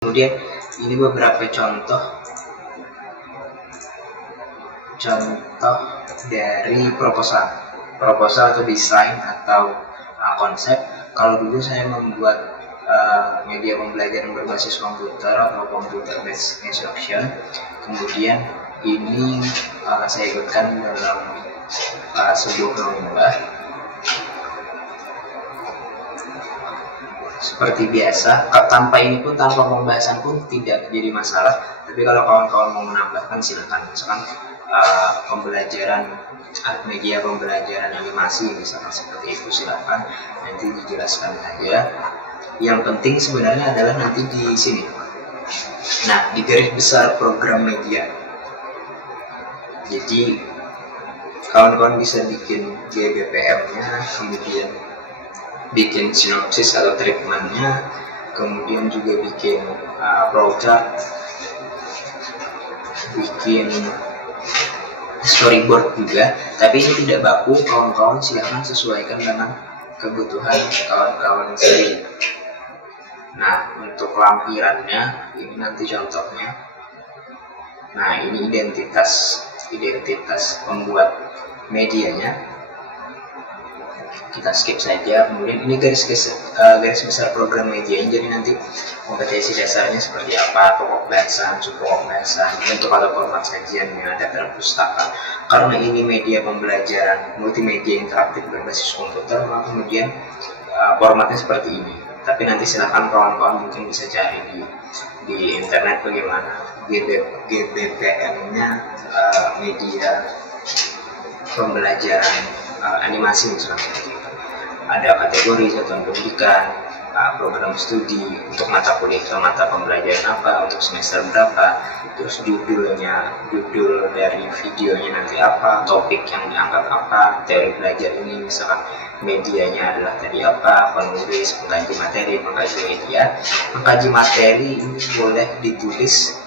Kemudian ini beberapa contoh dari proposal atau desain atau konsep. Kalau dulu saya membuat media pembelajaran berbasis komputer atau computer based instruction, kemudian ini saya ikutkan dalam sebuah lomba. Seperti biasa, tanpa pembahasan pun tidak jadi masalah. Tapi kalau kawan-kawan mau menambahkan silakan. Misalkan pembelajaran media pembelajaran animasi misalkan seperti itu, silakan nanti dijelaskan saja. Yang penting sebenarnya adalah nanti di sini. Nah, di garis besar program media. Jadi kawan-kawan bisa bikin GBPM-nya, kemudian bikin sinopsis atau treatment-nya, kemudian juga bikin flowchart, bikin storyboard juga. Tapi ini tidak baku, kawan-kawan silahkan sesuaikan dengan kebutuhan kawan-kawan sendiri. Nah, untuk lampirannya ini nanti contohnya. Nah, ini identitas pembuat medianya. Kita skip saja. Kemudian ini garis besar program media. Jadi nanti kompetensi dasarnya seperti apa, pokok bahasan, subpokok bahasan, bentuk atau format sajiannya, daftar pustaka. Karena ini media pembelajaran multimedia interaktif berbasis komputer, maka kemudian formatnya seperti ini. Tapi nanti silahkan kawan-kawan mungkin bisa cari di internet bagaimana GBPM-nya media pembelajaran animasi misalnya seperti itu. Ada kategori satuan pendidikan, program studi, untuk mata kuliah atau mata pembelajaran apa, untuk semester berapa, terus judul dari videonya nanti apa, topik yang diangkat apa, teori belajar ini misalkan medianya adalah tadi apa, penulis, pengkaji materi, pengkaji media. Pengkaji materi ini boleh ditulis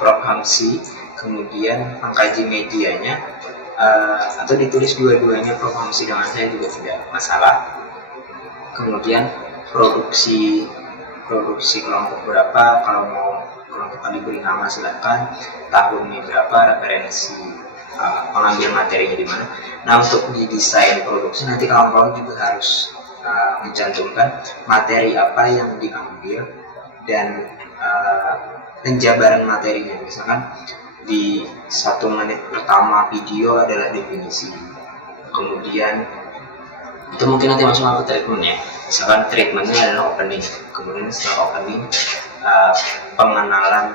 Prof. Hamsi, kemudian pengkaji medianya atau ditulis dua-duanya Prof. Hamsi dengan saya juga tidak masalah. Kemudian produksi kelompok berapa, kalau mau kelompok diberi nama silakan, tahunnya berapa, referensi pengambil materinya di mana. Nah, untuk di desain produksi nanti kawan-kawan juga harus mencantumkan materi apa yang diambil dan penjabaran materinya. Misalkan di 1 menit pertama video adalah definisi, kemudian itu mungkin nanti masuk ke treatment ya. Misalkan treatmentnya adalah opening, kemudian setelah opening pengenalan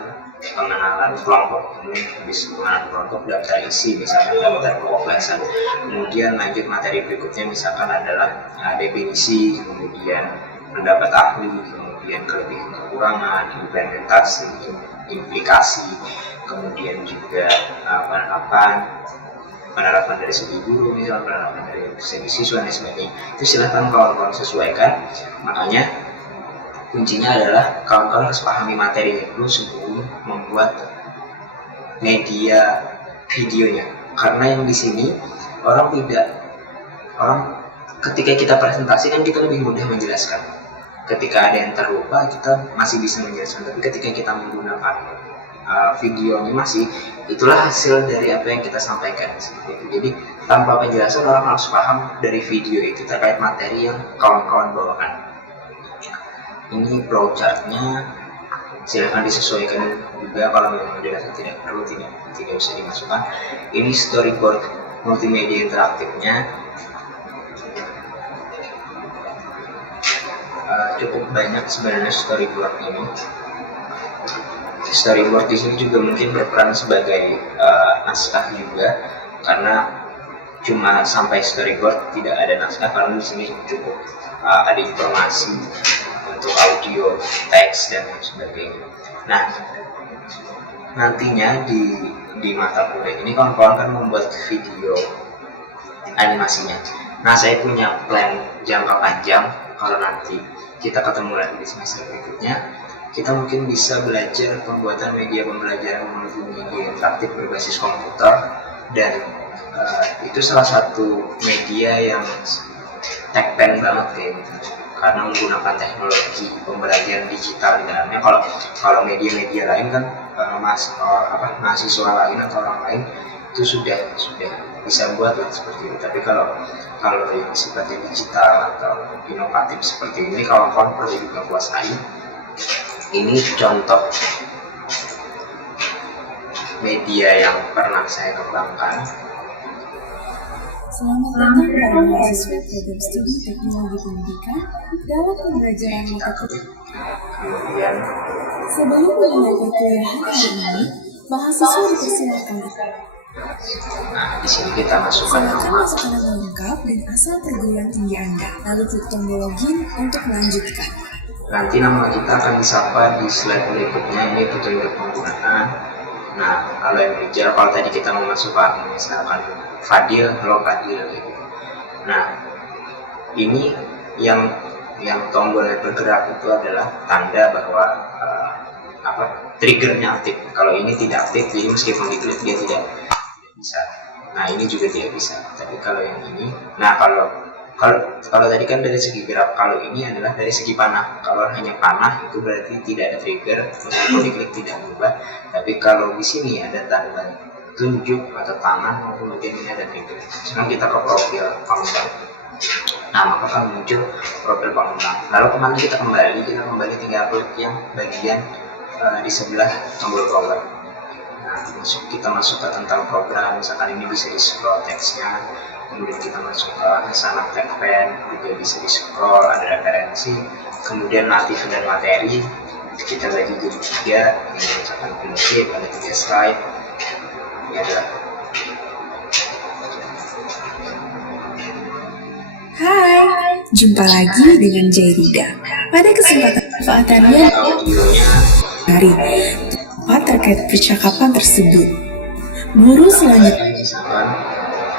kelompok, kemudian habis pengenalan kelompok daftar isi, misalkan daftar pokok bahasan, kemudian lanjut materi berikutnya misalkan adalah definisi, kemudian pendapat ahli, kemudian kelebihan kekurangan, implementasi, implikasi, kemudian juga penerapan dari segi guru, misalnya penerapan dari segi siswa dan sebagainya. Itu silahkan kawan-kawan sesuaikan. Makanya kuncinya adalah kawan-kawan harus pahami materinya dulu sebelum membuat media videonya. Karena yang di sini orang ketika kita presentasi kan kita lebih mudah menjelaskan. Ketika ada yang terlupa kita masih bisa menjelaskan, tapi ketika kita menggunakan videonya itulah hasil dari apa yang kita sampaikan seperti itu. Jadi tanpa penjelasan orang harus paham dari video itu terkait materi yang kawan-kawan bawakan. Ini flowchartnya, silahkan disesuaikan juga kalau memang dirasa tidak perlu, tidak usah dimasukkan. Ini storyboard multimedia interaktifnya. Cukup banyak sebenarnya storyboard ini. Storyboard di sini juga mungkin berperan sebagai naskah juga, karena cuma sampai storyboard tidak ada naskah, karena di sini cukup ada informasi untuk audio, teks dan sebagainya. Nah, nantinya di mata kuliah ini kawan-kawan kan membuat video animasinya. Nah, saya punya plan jangka panjang. Kalau nanti kita ketemu lagi di semester berikutnya, kita mungkin bisa belajar pembuatan media pembelajaran multimedia interaktif berbasis komputer, dan itu salah satu media yang tekpen banget kayak gitu. karena menggunakan teknologi pembelajaran digital di dalamnya. Kalau media-media lain kan mahasiswa lain atau orang lain itu sudah bisa buat lah seperti itu. Tapi kalau yang sifatnya digital atau inovatif seperti ini, kawan-kawan perlu juga kuasai. Ini contoh media yang pernah saya kembangkan. Selamat datang para mahasiswa program studi teknologi pendidikan dalam pembelajaran matematika. Kemudian Sebelum memulai perkuliahan hari ini, mahasiswa dipersilakan. di sini kita masukkan Silakan nama. masukkan nama lengkap dan asal perguruan tinggi Anda, lalu klik tombol login untuk melanjutkan. Nanti nama kita akan disapa di slide berikutnya. Ini petunjuk penggunaan. Nah, kalau yang hijau, kalau tadi kita mau masuk Pak, misalkan Fadil, halo Fadil gitu. Nah, ini yang tombolnya bergerak itu adalah tanda bahwa triggernya aktif. Kalau ini tidak aktif, jadi meskipun diklik dia tidak bisa. Nah, ini juga tidak bisa. Tapi kalau yang ini, nah kalau tadi kan dari segi gerak, kalau ini adalah dari segi panah. Kalau hanya panah itu berarti tidak ada trigger, meskipun diklik tidak berubah. Tapi kalau di sini ada tanda tunjuk atau tangan, kemudian ini ada trigger. Sekarang kita ke profil pengembang. Nah, maka akan muncul profil pengembang. Lalu kemana kita kembali? Kita kembali tinggal klik yang bagian di sebelah tombol power. Nah, kita masuk ke tentang program. Misalkan ini bisa di scroll teksnya. Kemudian kita masuk ke hasanah tekpen, juga bisa di scroll, ada referensi. Kemudian latih dan materi kita bagi jadi 3. Ini misalkan prinsip, ada 3 slide. Ini ada. Hai, jumpa lagi dengan Jairida. Pada kesempatan manfaatannya Audionya hari tepat terkait percakapan tersebut. Guru selanjutnya misalkan,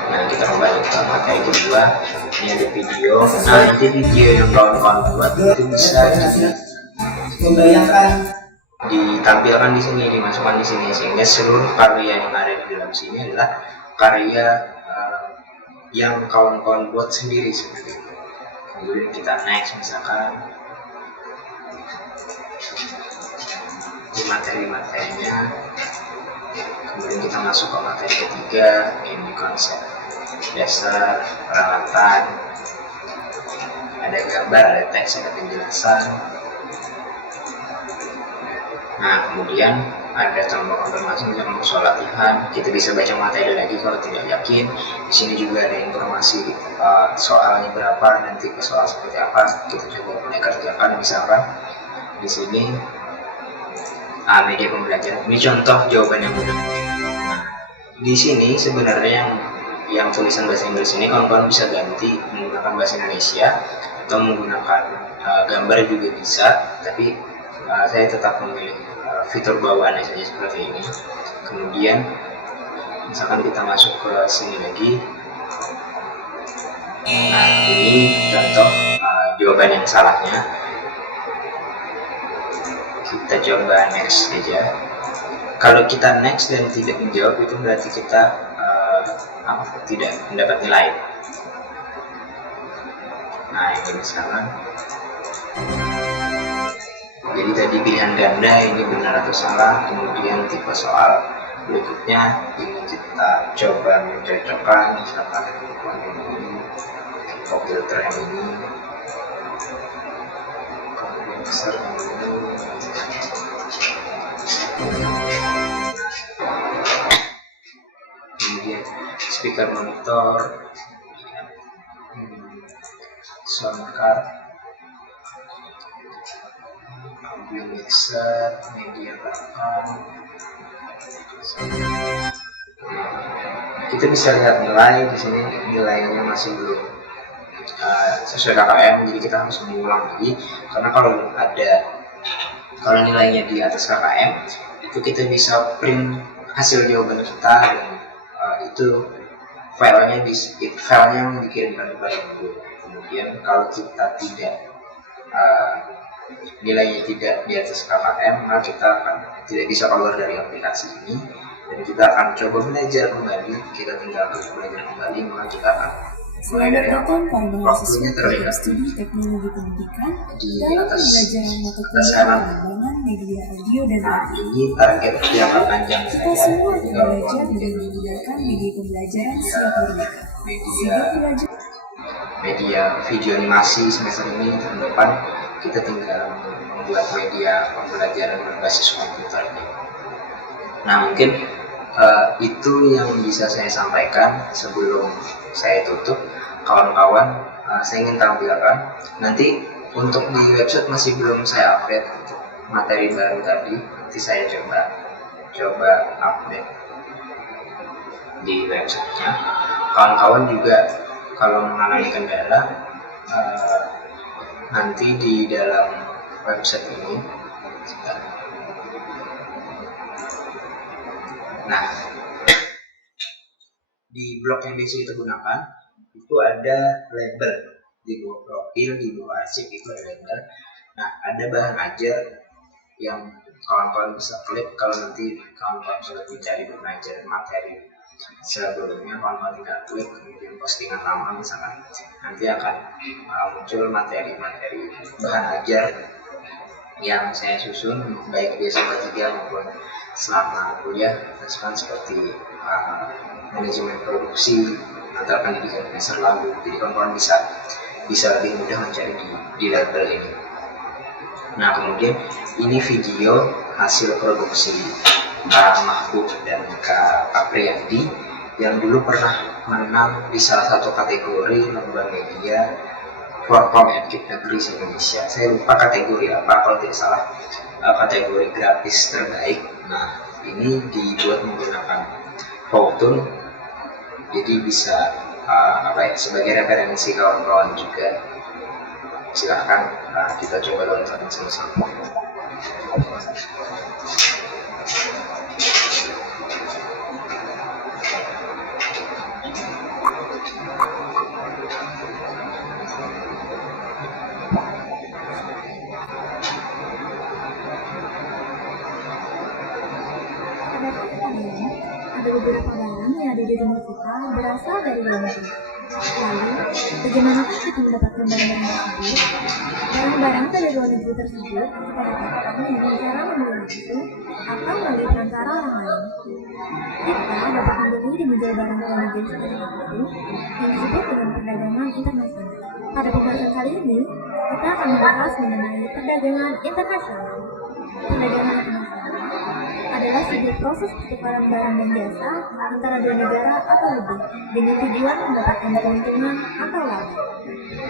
nah kita kembali ke materi kedua. Ini ada video. Nah, nanti video yang kawan-kawan buat itu bisa ditampilkan di sini, dimasukkan di sini, sehingga seluruh karya yang ada di dalam sini adalah karya yang kawan-kawan buat sendiri seperti itu. Kemudian kita next, misalkan di materi-materinya. Kemudian kita masuk ke materi ketiga, ini konsep dasar, peralatan, ada gambar, ada teks, ada penjelasan. Nah, kemudian ada tombol konfirmasi untuk soal latihan. Kita bisa baca materi lagi kalau tidak yakin. Di sini juga ada informasi soalnya berapa, nanti ke soal seperti apa. Kita coba mulai kerjakan. Misalkan di sini media pembelajaran. Ini contoh jawaban yang mudah. Nah, di sini sebenarnya yang tulisan bahasa Inggris ini kawan-kawan bisa ganti menggunakan bahasa Indonesia atau menggunakan gambar juga bisa. Tapi saya tetap memilih fitur bawaannya saja seperti ini. Kemudian misalkan kita masuk ke sini lagi. Nah, ini contoh jawaban yang salahnya. Kita coba next saja. Kalau kita next dan tidak menjawab, itu berarti kita tidak mendapat nilai. Nah, ini misalkan, jadi tadi pilihan ganda ini benar atau salah. Kemudian tipe soal berikutnya ini kita coba mencocokkan, misalkan ini filter yang ini, kemudian besar yang ini. Kemudian speaker monitor, sound card, audio mixer, media belakang. Kita bisa lihat nilai di sini, nilainya masih belum sesuai KKM, jadi kita harus mengulang lagi. Karena kalau nilainya di atas KKM, itu kita bisa print hasil jawaban kita, dan itu filenya dikirimkan kepada guru. Kemudian kalau kita nilainya tidak di atas KKM, maka kita akan tidak bisa keluar dari aplikasi ini, dan kita akan coba belajar kembali. Kita tinggal belajar kembali, maka kita akan mulai Selamat dari datang para mahasiswa waktunya program terlihat studi teknologi pendidikan di dalam atas pembelajaran mata atas kuliah kanan. pengembangan media audio dan Nah, audio. ini target jangka panjang Kita saya. semua Jadi akan kalau belajar mau dengan menggunakan media pembelajaran siap merdeka. media Siap belajar media video animasi semester ini tahun depan kita tinggal membuat media pembelajaran berbasis komputer. Nah, mungkin itu yang bisa saya sampaikan sebelum saya tutup. Kawan-kawan, saya ingin tampilkan nanti untuk di website masih belum saya update untuk materi baru tadi. Nanti saya coba update di websitenya. Kawan-kawan juga kalau mengalami kendala nanti di dalam website ini. Nah, di blog yang biasa kita gunakan itu ada label di bawah profil, di bawah arsip itu ada label. Nah, ada bahan ajar yang kawan-kawan bisa klik kalau nanti kawan-kawan sudah mencari bahan ajar materi sebelumnya. Kawan-kawan tinggal klik kemudian postingan lama misalkan, nanti akan muncul materi-materi bahan ajar yang saya susun baik di S3 maupun selama kuliah, misalkan seperti manajemen produksi antar pendidikan semester lalu. Jadi kawan-kawan bisa lebih mudah mencari di label ini. Nah, kemudian ini video hasil produksi Kak Mahbub dan Kak Apriyandi yang dulu pernah menang di salah satu kategori lomba media Forkom Edkid Negeri Indonesia. Saya lupa kategori apa, kalau tidak salah kategori grafis terbaik. Nah, ini dibuat menggunakan Powtoon, jadi bisa sebagai referensi kawan-kawan juga. Silahkan kita coba nonton sama-sama. Ada beberapa barang yang ada di rumah kita berasal dari luar negeri. Lalu, bagaimanakah kita mendapatkan barang-barang tersebut? Barang-barang dari luar negeri tersebut kita dapatkan dengan cara membeli langsung atau melalui perantara orang lain. Kita dapat membeli dan menjual barang luar negeri seperti itu yang disebut dengan perdagangan internasional. Pada pembahasan kali ini, kita akan membahas mengenai perdagangan internasional. Perdagangan internasional adalah sebuah proses pertukaran barang dan jasa antara dua negara atau lebih dengan tujuan mendapatkan keuntungan atau laba.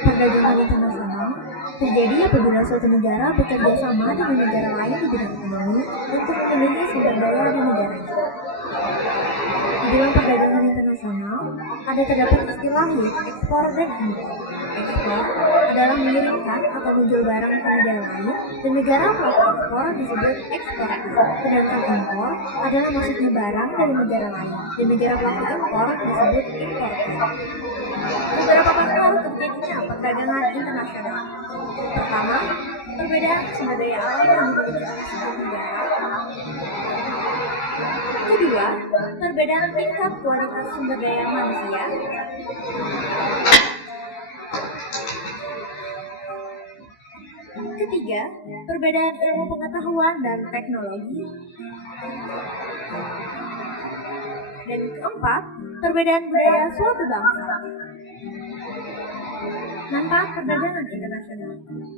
Perdagangan internasional terjadi apabila suatu negara bekerja sama dengan negara lain di bidang ekonomi untuk memenuhi sumber daya di negaranya. Di dalam perdagangan internasional terdapat istilah yaitu ekspor dan impor. Ekspor adalah mengirimkan atau menjual barang ke negara lain dan negara pelaku ekspor disebut eksportir. Sedangkan impor adalah masuknya barang dari negara lain dan negara pelaku impor disebut importir. Beberapa faktor terjadinya perdagangan internasional. Pertama, perbedaan sumber daya alam yang dimiliki oleh sebuah negara. Kedua, perbedaan tingkat kualitas sumber daya manusia. Ketiga, perbedaan ilmu pengetahuan dan teknologi. Dan keempat, perbedaan budaya suatu bangsa. Manfaat perdagangan internasional.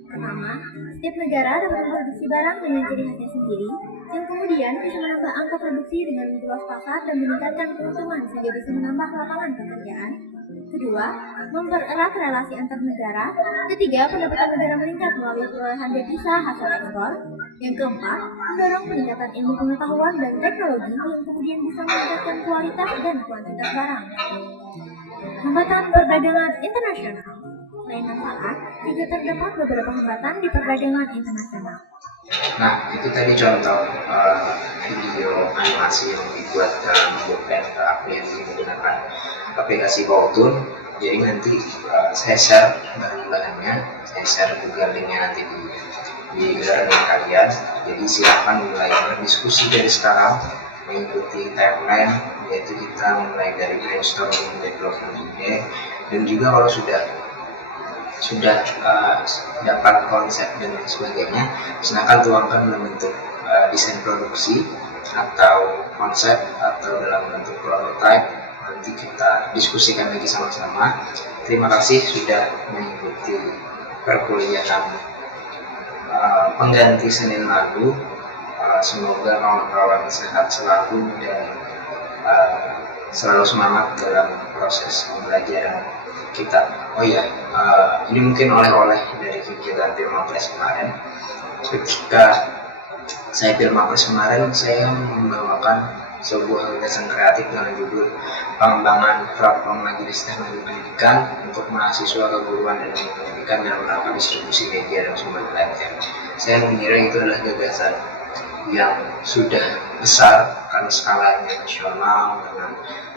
Pertama, setiap negara dapat memproduksi barang dengan ciri khasnya sendiri, yang kemudian bisa menambah angka produksi dengan memperluas pasar dan meningkatkan keuntungan sehingga bisa menambah lapangan pekerjaan. Kedua, mempererat relasi antar negara. Ketiga, pendapatan negara meningkat melalui perolehan devisa hasil ekspor. Yang keempat, mendorong peningkatan ilmu pengetahuan dan teknologi yang kemudian bisa meningkatkan kualitas dan kuantitas barang. Hambatan perdagangan internasional. Selain manfaat, juga terdapat beberapa hambatan di perdagangan internasional. Nah, itu tadi contoh video animasi yang dibuat dalam website aplikasi menggunakan aplikasi Powtoon. Jadi nanti saya share bahan-bahannya, saya share juga linknya nanti di rekening kalian. Jadi silakan mulai berdiskusi dari sekarang, mengikuti timeline, yaitu kita mulai dari brainstorming development ide, Dan juga kalau sudah dapat konsep dan lain sebagainya, silakan tuangkan dalam bentuk desain produksi atau konsep atau dalam bentuk prototype. Nanti kita diskusikan lagi sama-sama. Terima kasih sudah mengikuti perkuliahan pengganti Senin lalu. Semoga kawan-kawan sehat selalu dan selalu semangat dalam proses pembelajaran kita. Oh ya, ini mungkin oleh-oleh dari kegiatan Pilmapres kemarin. Ketika saya Pilmapres kemarin, saya membawakan sebuah gagasan kreatif dengan judul pengembangan platform majelis teknologi pendidikan untuk mahasiswa keguruan dan ilmu pendidikan dalam rangka distribusi media dan sumber belajar. Saya mengira itu adalah gagasan yang sudah besar karena skalanya nasional dengan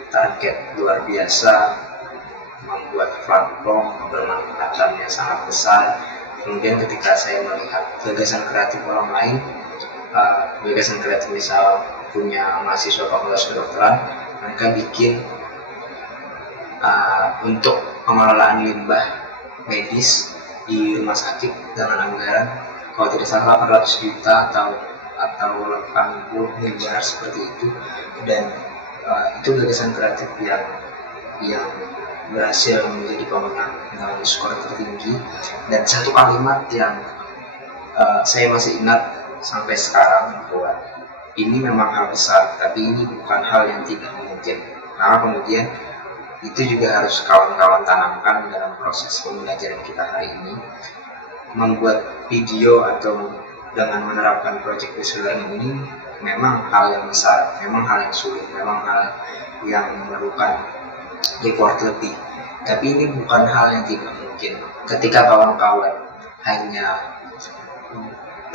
target luar biasa, membuat platform kebermanfaatannya sangat besar. Kemudian ketika saya melihat gagasan kreatif orang lain, gagasan kreatif misal punya mahasiswa fakultas kedokteran, mereka bikin untuk pengelolaan limbah medis di rumah sakit dengan anggaran kalau tidak salah 800 juta atau 80 miliar seperti itu. Dan itu gagasan kreatif yang berhasil menjadi pemenang dengan skor tertinggi. Dan satu kalimat yang saya masih ingat sampai sekarang, bahwa ini memang hal besar, tapi ini bukan hal yang tidak mungkin. Karena kemudian itu juga harus kawan-kawan tanamkan dalam proses pembelajaran kita hari ini. Membuat video atau dengan menerapkan project based learning ini memang hal yang besar, memang hal yang sulit, memang hal yang memerlukan effort lebih. Tapi ini bukan hal yang tidak mungkin. Ketika kawan-kawan hanya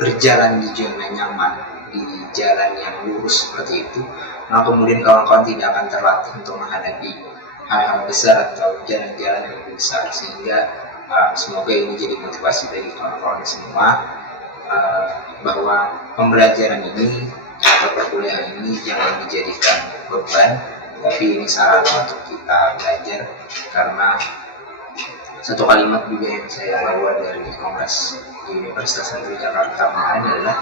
berjalan di zona nyaman, di jalan yang lurus seperti itu, maka kemudian kawan-kawan tidak akan terlatih untuk menghadapi hal-hal besar atau jalan-jalan yang lebih besar. Sehingga semoga ini jadi motivasi bagi kawan-kawan semua, bahwa pembelajaran ini atau perkuliahan ini jangan dijadikan beban, tapi ini sarana untuk kita belajar. Karena satu kalimat juga yang saya bawa dari Kongres di Universitas Negeri Jakarta kemarin adalah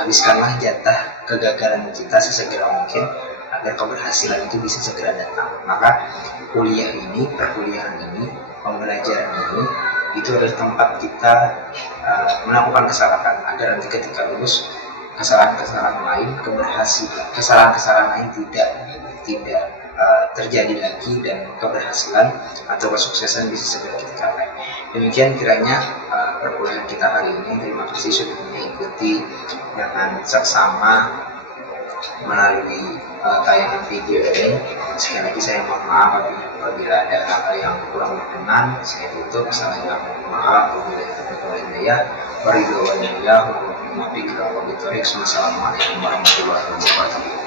habiskanlah jatah kegagalan kita sesegera mungkin agar keberhasilan itu bisa segera datang. Maka perkuliahan ini, pembelajaran ini, itu adalah tempat kita melakukan kesalahan agar nanti ketika lulus kesalahan-kesalahan lain tidak terjadi lagi dan keberhasilan atau kesuksesan bisa segera kita capai. Demikian kiranya perkuliahan kita hari ini. Terima kasih sudah mengikuti dengan seksama melalui tayangan video ini. Sekali lagi saya mohon maaf apabila ada hal yang kurang berkenan. Saya tutup. Assalamualaikum warahmatullahi wabarakatuh. Wassalamualaikum warahmatullahi wabarakatuh.